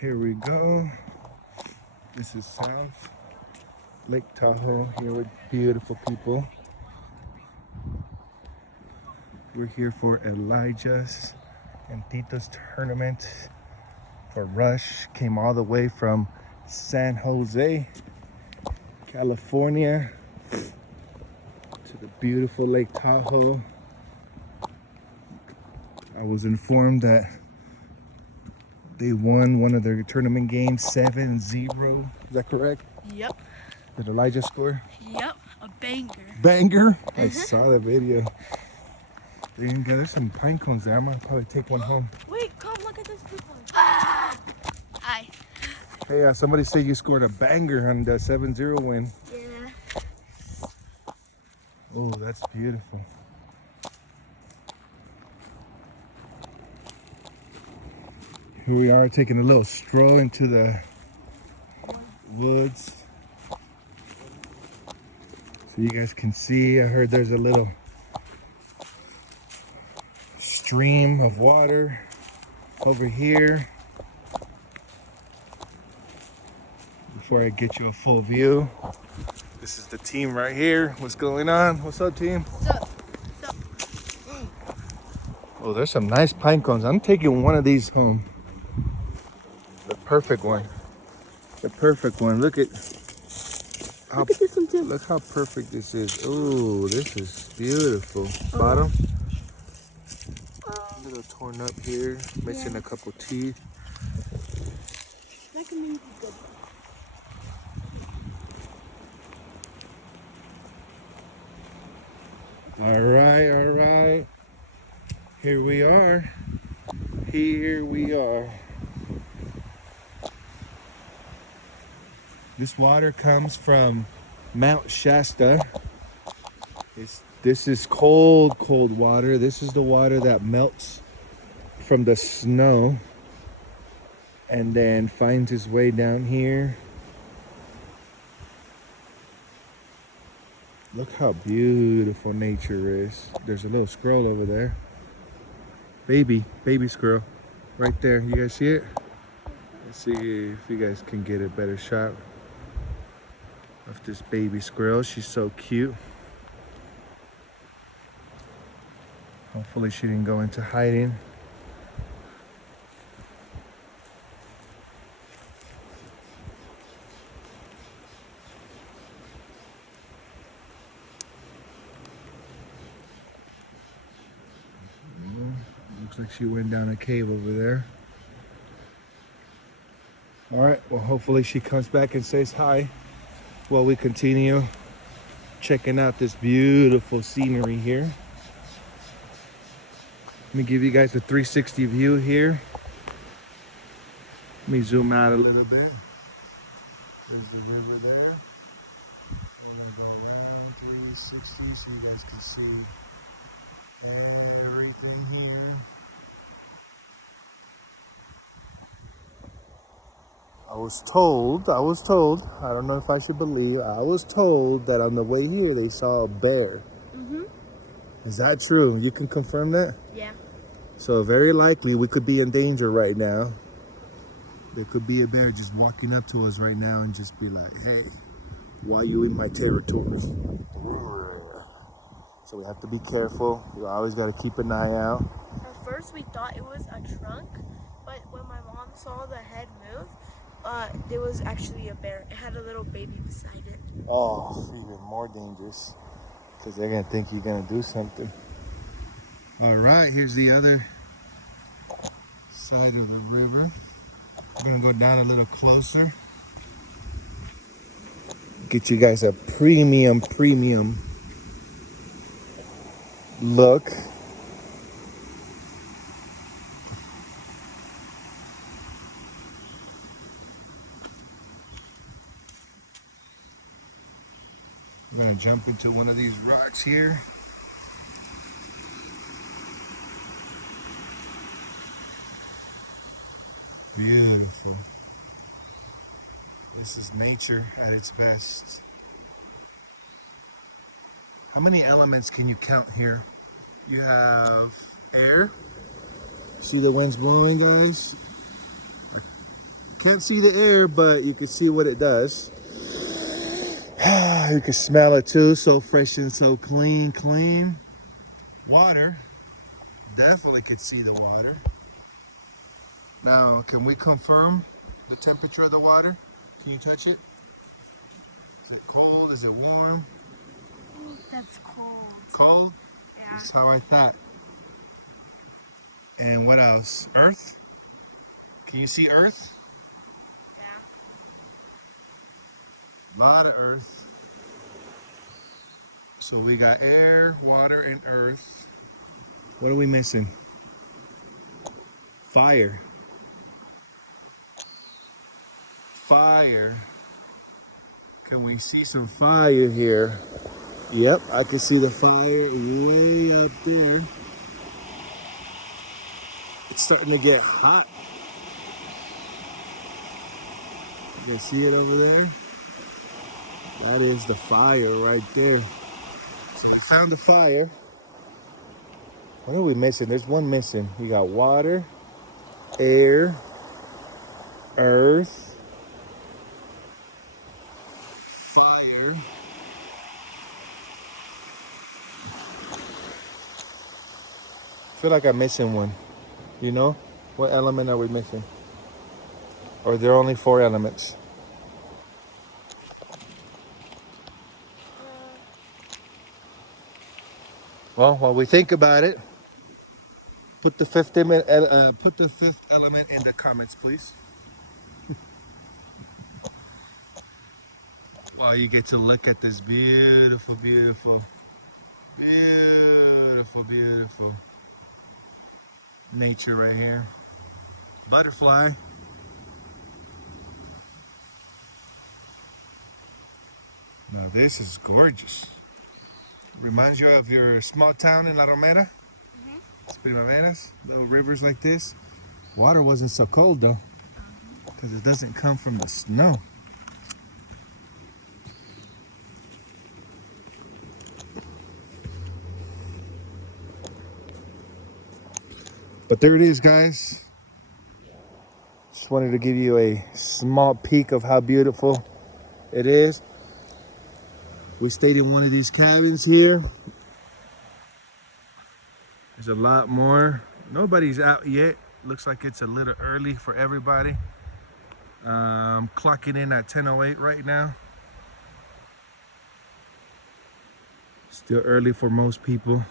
Here we go. This is South Lake Tahoe here with beautiful people. We're here for Elijah's and Tito's tournament for Rush. Came all the way from San Jose, California to the beautiful Lake Tahoe. I was informed that they won one of their tournament games 7-0. Is that correct? Yep. Did Elijah score? Yep. A banger. Banger? I saw the video. Dang, there's some pine cones there. I'm gonna probably take one home. Wait, come look at this big one. Hi. Hey, somebody said you scored a banger on the 7-0 win. Yeah. Oh, that's beautiful. Here we are taking a little stroll into the woods. So you guys can see, I heard there's a little stream of water over here. Before I get you a full view, this is the team right here. What's going on? What's up, team? What's up? Oh, there's some nice pine cones. I'm taking one of these home. The perfect one. The perfect one. Look at this one too. Look how perfect this is. Oh, this is beautiful. Bottom. A little torn up here. Missing a couple teeth. That can be good. All right. Here we are. Here we are. This water comes from Mount Shasta. This is cold water. This is the water that melts from the snow and then finds its way down here. Look how beautiful nature is. There's a little squirrel over there. Baby squirrel right there. You guys see it? Let's see if you guys can get a better shot of this baby squirrel. She's so cute. Hopefully she didn't go into hiding. Looks like she went down a cave over there. All right, well, hopefully she comes back and says hi while we continue checking out this beautiful scenery here. Let me give you guys a 360 view here. Let me zoom out a little bit. There's the river there. We're gonna go around 360 so you guys can see everything here. I was told, I don't know if I should believe, I was told that on the way here they saw a bear. Is that true? You can confirm that? Yeah. So very likely we could be in danger right now. There could be a bear just walking up to us right now and just be like, hey, why are you in my territory? So we have to be careful. You always got to keep an eye out. At first we thought it was a trunk, but when my mom saw the head move, there was actually a bear. It had a little baby beside it. Oh, even more dangerous. Because they're going to think you're going to do something. All right, here's the other side of the river. We're going to go down a little closer. Get you guys a premium look. I'm going to jump into one of these rocks here. Beautiful. This is nature at its best. How many elements can you count here? You have air. See the winds blowing, guys? Can't see the air, but you can see what it does. You can smell it too. So fresh and so clean, clean. Water. Definitely could see the water. Now, can we confirm the temperature of the water? Can you touch it? Is it cold? Is it warm? I think that's cold. Cold? Yeah. That's how I thought. And what else? Earth? Can you see earth? Yeah. A lot of earth. So we got air, water, and earth. What are we missing? Fire. Fire. Can we see some fire here? Yep, I can see the fire way up there. It's starting to get hot. You can see it over there? That is the fire right there. So we found the fire. What are we missing? There's one missing. We got water, air, earth, fire. I feel like I'm missing one. You know? What element are we missing? Or there are only 4 elements? Well, while we think about it, put the fifth element in the comments, please. While you get to look at this beautiful, beautiful, beautiful, beautiful nature right here. Butterfly. Now this is gorgeous. Reminds you of your small town in La Romera? It's Primaveras, little rivers like this. Water wasn't so cold though, because it doesn't come from the snow. But there it is, guys. Just wanted to give you a small peek of how beautiful it is. We stayed in one of these cabins here. There's a lot more. Nobody's out yet. Looks like it's a little early for everybody. Clocking in at 10:08 right now. Still early for most people.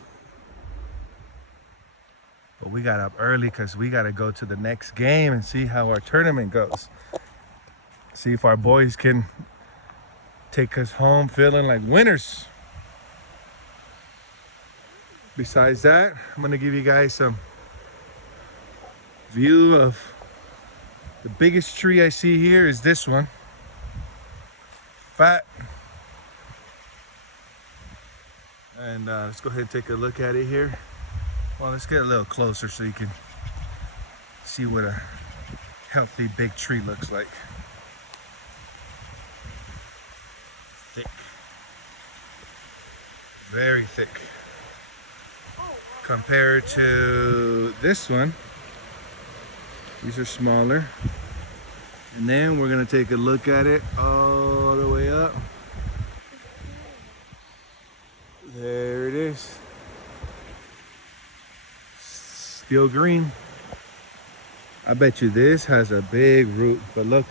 But we got up early because we got to go to the next game and see how our tournament goes. See if our boys can take us home feeling like winners. Besides that, I'm going to give you guys some view of the biggest tree I see here is this one. Fat. And let's go ahead and take a look at it here. Well, let's get a little closer so you can see what a healthy big tree looks like. Thick. Very thick. Compared to this one, these are smaller. And then we're gonna take a look at it all the way up. There it is. Still green. I bet you this has a big root, but look,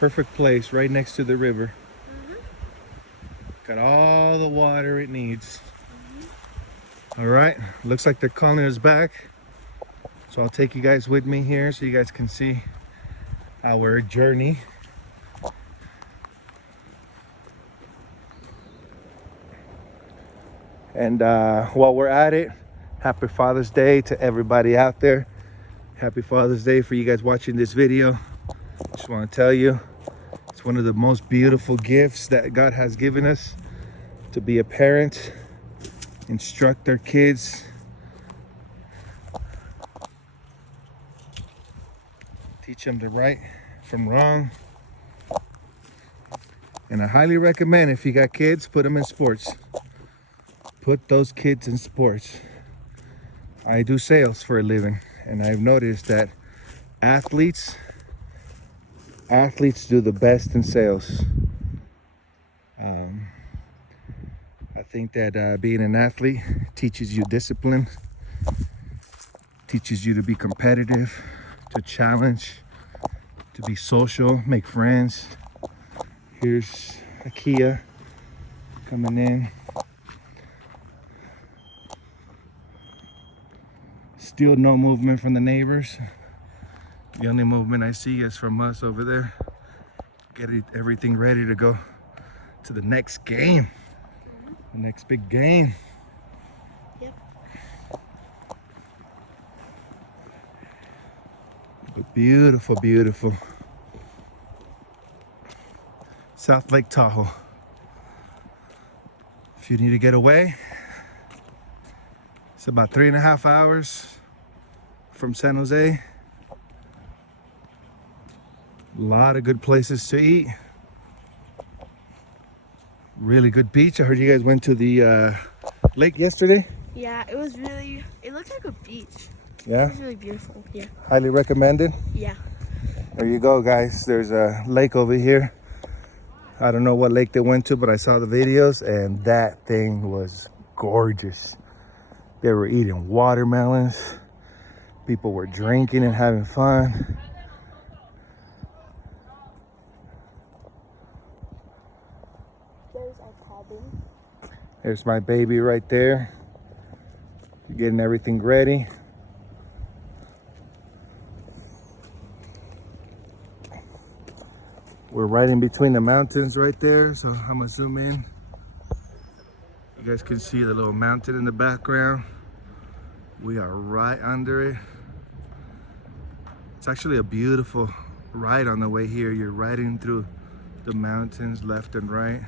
perfect place right next to the river. Got all the water it needs. All right, looks like they're calling us back. So I'll take you guys with me here so you guys can see our journey. And while we're at it, happy Father's Day to everybody out there. Happy Father's Day for you guys watching this video. Just want to tell you, it's one of the most beautiful gifts that God has given us, to be a parent, instruct our kids, teach them the right from wrong. And I highly recommend, if you got kids, put them in sports. Put those kids in sports. I do sales for a living, and I've noticed that athletes Athletes do the best in sales. I think that being an athlete teaches you discipline, teaches you to be competitive, to challenge, to be social, make friends. Here's a Kia coming in. Still no movement from the neighbors. The only movement I see is from us over there. Getting everything ready to go to the next game. The next big game. Yep. But beautiful, beautiful. South Lake Tahoe. If you need to get away, it's about 3.5 hours from San Jose. A lot of good places to eat. Really good beach. I heard you guys went to the lake yesterday. Yeah, it looked like a beach. Yeah? It was really beautiful. Yeah. Highly recommended. Yeah. There you go, guys. There's a lake over here. I don't know what lake they went to, but I saw the videos and that thing was gorgeous. They were eating watermelons. People were drinking and having fun. There's our cabin. There's my baby right there. Getting everything ready. We're right in between the mountains right there, so I'm gonna zoom in. You guys can see the little mountain in the background. We are right under it. It's actually a beautiful ride on the way here. You're riding through the mountains left and right.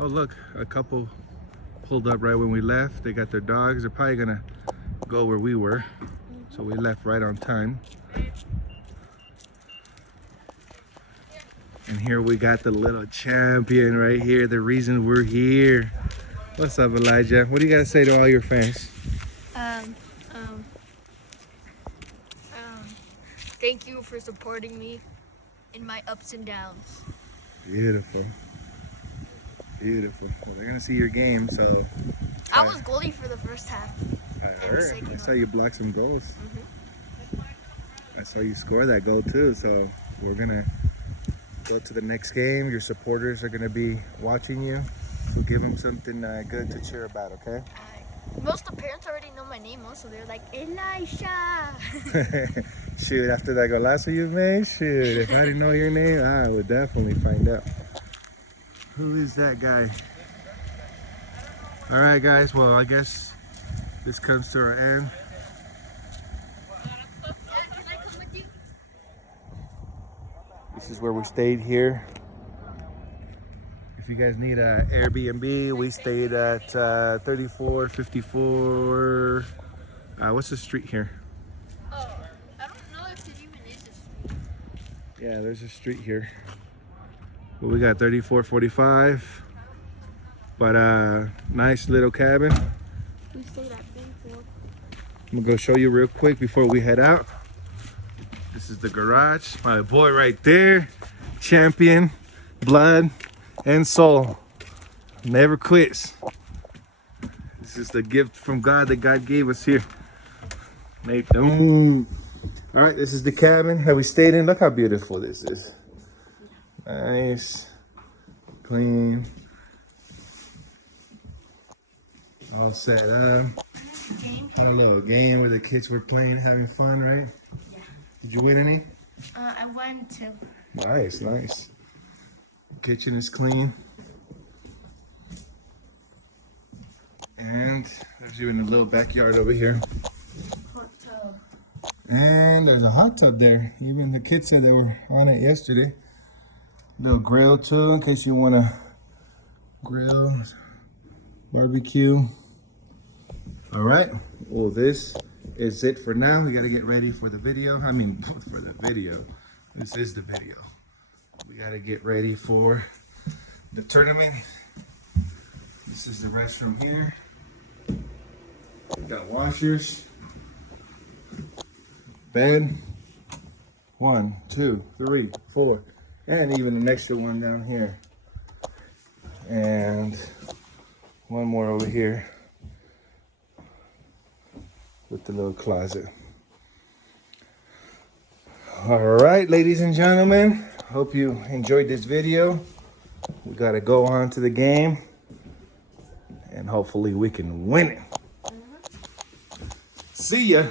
Oh look, a couple pulled up right when we left. They got their dogs. They're probably gonna go where we were. So we left right on time. And here we got the little champion right here, the reason we're here. What's up, Elijah? What do you gotta say to all your fans? Thank you for supporting me in my ups and downs. Beautiful. Beautiful. Well, they're gonna see your game, so. I was goalie for the first half. I heard. I saw you block some goals. I saw you score that goal too, so we're gonna go to the next game. Your supporters are gonna be watching you. So give them something good to cheer about, okay? Most of the parents already know my name also. They're like, Elisha! Shoot, after that golazo you made, shoot, if I didn't know your name, I would definitely find out. Who is that guy? All right, guys, well, I guess this comes to our end. This is where we stayed here. If you guys need an Airbnb, we stayed at 3454. What's the street here? Oh, I don't know if it even is a street. Yeah, there's a street here. But we got 3445. But nice little cabin. We stayed at 34. I'm gonna go show you real quick before we head out. This is the garage. My boy right there. Champion, blood, and soul. Never quits. This is the gift from God that God gave us here. Nathan. All right, this is the cabin that we stayed in. Look how beautiful this is. Nice, clean, all set up. A little game where the kids were playing, having fun, right? Yeah. Did you win any? I won 2. Nice, nice. Kitchen is clean. And there's even a little backyard over here. Hot tub. And there's a hot tub there. Even the kids said they were on it yesterday. Little grill too, in case you want to grill, barbecue. All right, well, this is it for now. We got to get ready for the video. I mean, for the video. This is the video. We got to get ready for the tournament. This is the restroom here. We got washers, bed, 1, 2, 3, 4. And even an extra one down here. And one more over here with the little closet. All right, ladies and gentlemen, hope you enjoyed this video. We got to go on to the game, and hopefully we can win it. See ya.